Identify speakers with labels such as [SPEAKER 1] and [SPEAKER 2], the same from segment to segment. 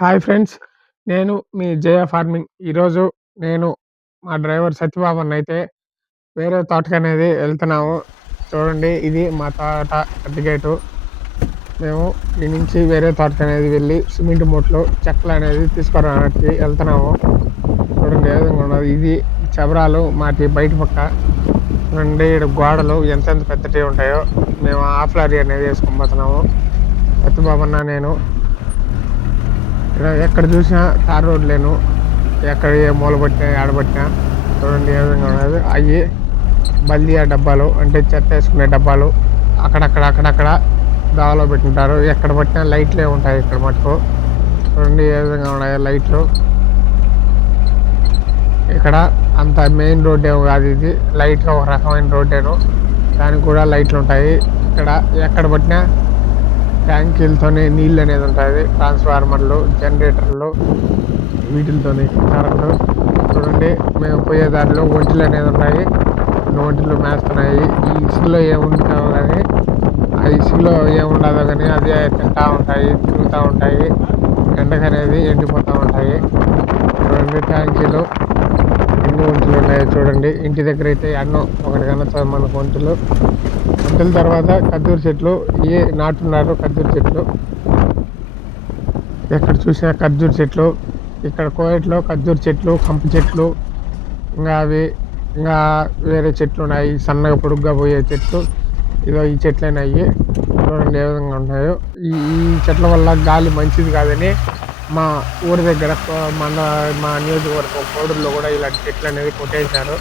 [SPEAKER 1] Hi friends. నేను మీ జయ farming. ఈరోజు నేను మా డ్రైవర్ సత్యబాబన్ అయితే వేరే తోటకనేది వెళ్తున్నాము. చూడండి ఇది మా తోట పెద్ద గేటు. మేము ఈ నుంచి వేరే తోటకనేది వెళ్ళి సిమెంట్ మూటలు, చెక్కలనేది తీసుకురావడానికి వెళ్తున్నాము. చూడండి ఏ విధంగా ఉన్నది. ఇది చబరాలు మాటి బయట పక్క. చూడండి ఈడ గోడలు ఎంతెంత పెద్దటివి ఉంటాయో మేము ఆఫ్ లారీ అనేది వేసుకొని పోతున్నాము. సత్యబాబన్న నేను ఎక్కడ చూసినా తార్ రోడ్ లేను. ఎక్కడ ఏ మూల పట్టినా ఆడబట్టినా చూడండి ఏ విధంగా ఉన్నది. అవి బల్దియా డబ్బాలు అంటే చెత్త వేసుకునే డబ్బాలు అక్కడక్కడ అక్కడక్కడ దావలో పెట్టుంటారు. ఎక్కడ పట్టినా లైట్లే ఉంటాయి ఇక్కడ మటుకు. చూడండి ఏ విధంగా ఉన్నాయి లైట్లు. ఇక్కడ అంత మెయిన్ రోడ్ ఏమో కాదు ఇది లైట్ ఒక రకమైన రోడ్డేను. దానికి కూడా లైట్లు ఉంటాయి ఇక్కడ ఎక్కడ పట్టినా ట్యాంకీలతోనే నీళ్ళు అనేది ఉంటుంది. ట్రాన్స్ఫార్మర్లు జనరేటర్లు వీటితోనే కరెంటు. చూడండి మేము పోయే దారిలో ఒంటిలు అనేది ఉన్నాయి ఒంటిలు మేస్తున్నాయి. ఈ ఇసుకలో ఏముంటావు కానీ ఆ ఇసుకలో ఏముండదో కానీ అదే తింటా ఉంటాయి తిరుగుతూ ఉంటాయి. ఎండకనేది ఎండిపోతూ ఉంటాయి. చూడండి ట్యాంకీలు ఎన్ని ఒంటెలు ఉన్నాయో చూడండి. ఇంటి దగ్గర అయితే అన్నం ఒకటి కనుక మనకు ఒంటెలు ఒంటెల తర్వాత ఖర్జూర చెట్లు ఏ నాటున్నారు ఖర్జూర చెట్లు. ఎక్కడ చూసినా ఖర్జూరు చెట్లు. ఇక్కడ కోయట్లో ఖర్జూరు చెట్లు కంప చెట్లు ఇంకా అవి ఇంకా వేరే చెట్లు ఉన్నాయి. సన్నగా పొడుగ్గా పోయే చెట్లు. ఇదో ఈ చెట్లైనాయి చూడండి ఏ విధంగా ఉన్నాయో. ఈ ఈ చెట్ల వల్ల గాలి మంచిది కాదని మా ఊరి దగ్గర మన మా నియోజకవర్గం కోడూరులో కూడా ఇలాంటి చెట్లు అనేది కొట్టేశారు.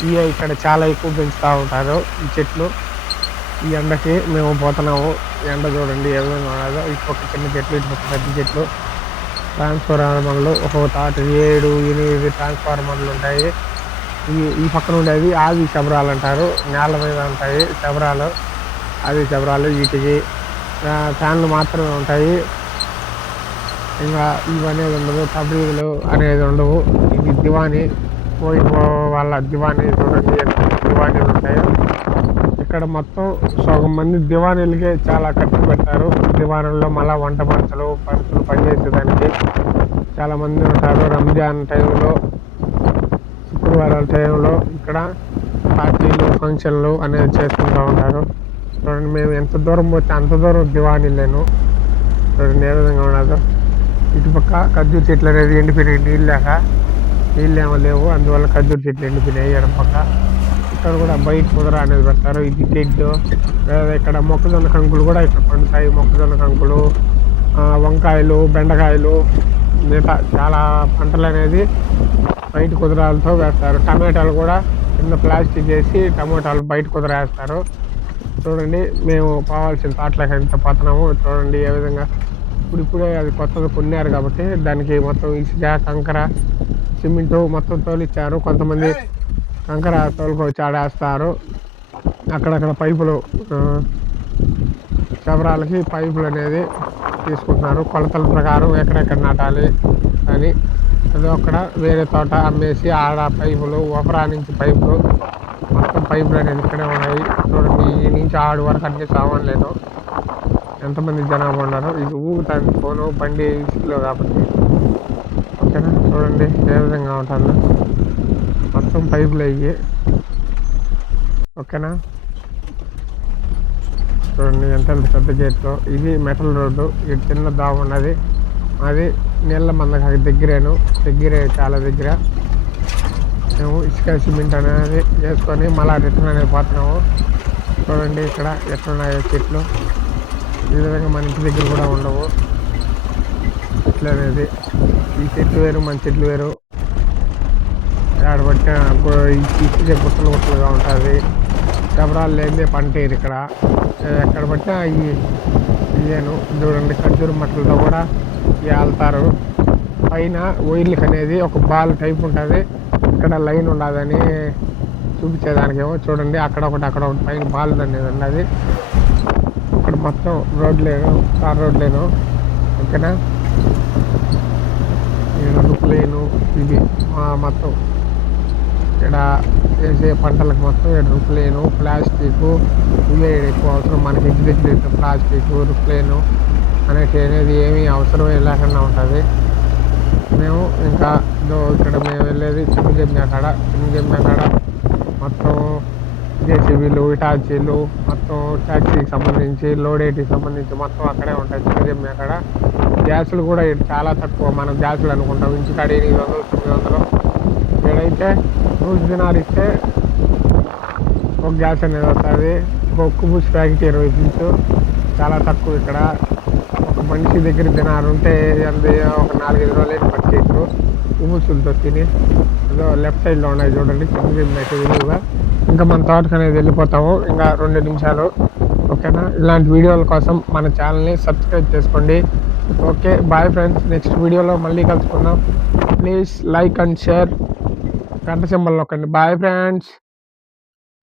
[SPEAKER 1] ఇవి ఇక్కడ చాలా ఎక్కువ పెంచుతూ ఉంటారు ఈ చెట్లు. ఈ ఎండకి మేము పోతున్నాము. ఎండ చూడండి ఏ విధంగా ఉన్నదో. పక్క చిన్న చెట్లు ఇటు పక్క పెద్ద చెట్లు. ట్రాన్స్ఫార్మర్లు ఒక్కొక్క తాట ఏడు ఎనిమిది ట్రాన్స్ఫార్మర్లు ఉంటాయి. ఈ ఈ పక్కన ఉండేది ఆది శబరాలు అంటారు. నేల మీద ఉంటాయి శబరాలు అవి శబరాలు వీటికి ఫ్యాన్లు మాత్రమే ఉంటాయి. ఇంకా ఇవనేది ఉండదు తబ్రీలు అనేది ఉండవు. ఇది దివాని పోయి వాళ్ళ దివాని చూడండి దివానీలు ఉంటాయో. ఇక్కడ మొత్తం సగం మంది దివానీలకే చాలా ఖర్చు పెట్టారు. దివాణంలో మళ్ళీ వంట మనుషులు పరుచులు పనిచేసేదానికి చాలామంది ఉంటారు. రంజాన్ టైంలో శుక్రవారాల టైంలో ఇక్కడ పార్టీలు ఫంక్షన్లు అనేది చేస్తుంటూ ఉంటారు. చూడండి మేము ఎంత దూరం పోతే అంత దూరం దివాణీలేను చూడండి ఏ విధంగా ఉన్నదో పక్క ఖర్జూరు చెట్లు అనేది ఎండిపోయినాయి. నీళ్ళు లేక నీళ్ళు ఏమో లేవు. అందువల్ల ఖర్జూరు చెట్లు ఎండిపోయినాయి ఎడం పక్క. ఇక్కడ కూడా బయట కుదర అనేది పెడతారు. ఇది టెడ్ ఇక్కడ మొక్కజొన్న కంకులు కూడా ఇక్కడ పండుతాయి. మొక్కజొన్న కంకులు వంకాయలు బెండకాయలు మిగతా చాలా పంటలు అనేది బయట కుదరాలతో వేస్తారు. టమాటాలు కూడా కింద ప్లాస్టిక్ వేసి టమాటాలు బయట కుదర వేస్తారు చూడండి మేము పోవాల్సిన తాట్లకి ఎంత పోతున్నాము చూడండి ఏ విధంగా ఇప్పుడిప్పుడే అది కొత్తగా కొన్నారు కాబట్టి దానికి మొత్తం ఇసుక కంకర సిమెంటు మొత్తం తోలిచ్చారు. కొంతమంది కంకర తోలుకొచ్చి ఆడేస్తారు అక్కడక్కడ పైపులు శబరాలకి పైపులు అనేది తీసుకుంటున్నారు. కొలతల ప్రకారం ఎక్కడెక్కడ నాటాలి అని. అది అక్కడ వేరే తోట అమ్మేసి ఆడ పైపులు ఒపరా నుంచి పైపులు మొత్తం పైపులు అనేది ఇక్కడే ఉన్నాయి. చూడండి ఈ నుంచి ఆడు వరకు అన్ని సామాన్ లేదు ఎంతమంది జనాభా ఉన్నారు ఇది ఊగుతాను పోను బండి ఇసుకలో కాబట్టి. ఓకేనా? చూడండి ఏ విధంగా ఉంటుందో. మొత్తం పైపులు అయ్యి. ఓకేనా? చూడండి ఎంత పెద్ద గేట్లో. ఇది మెటల్ రోడ్డు. ఇది చిన్న దావ ఉన్నది. అది నీళ్ళ మంద దగ్గరేను. దగ్గరే చాలా దగ్గర. మేము ఇసుక సిమెంట్ అనేది వేసుకొని మళ్ళీ రిటర్న్ అనేది పోతున్నాము. చూడండి ఇక్కడ ఎట్లున్నాయో చెట్లు. ఈ విధంగా మన ఇంటి దగ్గర కూడా ఉండవు. చెట్లు అనేది. ఈ చెట్లు వేరు మన చెట్లు వేరు. ఆడబట్టిన ఇచ్చే గుట్టలు గుట్టలుగా ఉంటుంది శబరాలు లేదే పంట ఇక్కడ. ఎక్కడ పట్టినా ఈ ఇదేను. చూడండి ఖర్జూరు మట్టలతో కూడా వెళ్తారు పైన వైర్లకు అనేది ఒక బాల్ టైప్ ఉంటుంది. ఇక్కడ లైన్ ఉండదని చూపించేదానికేమో. చూడండి అక్కడ ఒకటి అక్కడ ఒకటి పైన బాల్ అనేది ఉన్నది. ఇక్కడ మొత్తం రోడ్ లేదు కార్ రోడ్ లేను ఓకేనా? లేను ఇది మొత్తం. ఇక్కడ వేసే పంటలకు మొత్తం రుక్లేను ప్లాస్టిక్ ఇవే ఎక్కువ అవసరం. మనకి ఇంటి దగ్గర ప్లాస్టిక్ రుప్లేను అనేసి అనేది ఏమీ అవసరం లేకుండా ఉంటుంది. మేము ఇంకా ఇక్కడ మేము వెళ్ళేది చిన్న జమ్మి కాడ చిన్న జమ్మి కాడ మొత్తం జేసీబీలు ఇటాచీలు మొత్తం ట్యాక్సీకి సంబంధించి లోడేటికి సంబంధించి మొత్తం అక్కడే ఉంటాయి చిన్న అక్కడ. గ్యాసులు కూడా చాలా తక్కువ మనం గ్యాసులు అనుకుంటాం. ఇంచుకాడ ఎనిమిది వందలు తొమ్మిది వందలు. ఇక్కడైతే రోజు దినాలు ఇస్తే ఒక గ్యాస్ అనేది వస్తుంది. ఒక ఉక్కు ప్యాకెట్ ఇరవై పీసు చాలా తక్కువ ఇక్కడ. ఒక మనిషి దగ్గర దినాలు ఉంటే ఎంత ఒక నాలుగైదు రోజులైన పట్టేట్టు ఉమ్ముసులతో తిని ఏదో లెఫ్ట్ సైడ్లో ఉన్నాయి చూడండి. చిన్న చిన్న విలువగా. ఇంకా మన థాట్కి అనేది వెళ్ళిపోతాము ఇంకా రెండు నిమిషాలు. ఓకేనా? ఇలాంటి వీడియోల కోసం మన ఛానల్ని సబ్స్క్రైబ్ చేసుకోండి. ఓకే బాయ్ ఫ్రెండ్స్ నెక్స్ట్ వీడియోలో మళ్ళీ కలుసుకుందాం. ప్లీజ్ లైక్ అండ్ షేర్ గంట సింబల్ నొక్కండి. Bye friends